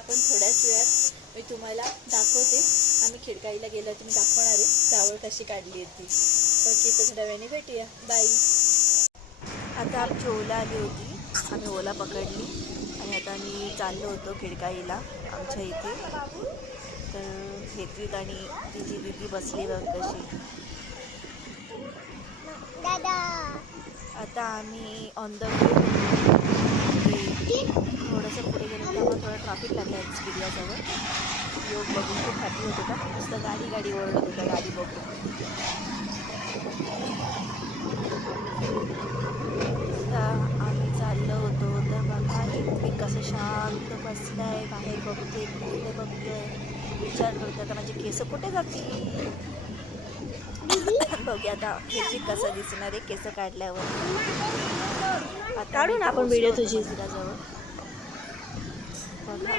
आपण थोड्याच वेळात मी तुम्हाला दाखवते. आम्ही खिडकाईला गेलो तुम्ही दाखवणार आहे चावळ कशी काढली होती. ओके, तर थोड्या वेळाने भेटूया. बाय. आता आमची ओला आली होती, आम्ही ओला पकडली आणि आता आम्ही चाललो होतो खिडकाईला आमच्या इथे. तर हेतवीत आणि तिची दिदी बसली बघ कशी. आता आम्ही ऑन द वे थोडंसं पुढे गेलो तेव्हा थोडं ट्रॅफिक लागलं आहे स्किडियाजवळ. योग बघून खूप हॅपी होत होता, नुसतं गाडी ओरडत होता गाडी बघून. आता आम्ही चाललो होतो तर बघा हेतवी कसं शांत बसलाय बाहेर बघतोय, तिथे बघतोय, विचार करतोय आता माझे केस कुठे जातील. बघूया आता हेतवी कसं दिसणार आहे केस काढल्यावर. काढून आपण व्हिडिओ तुझी.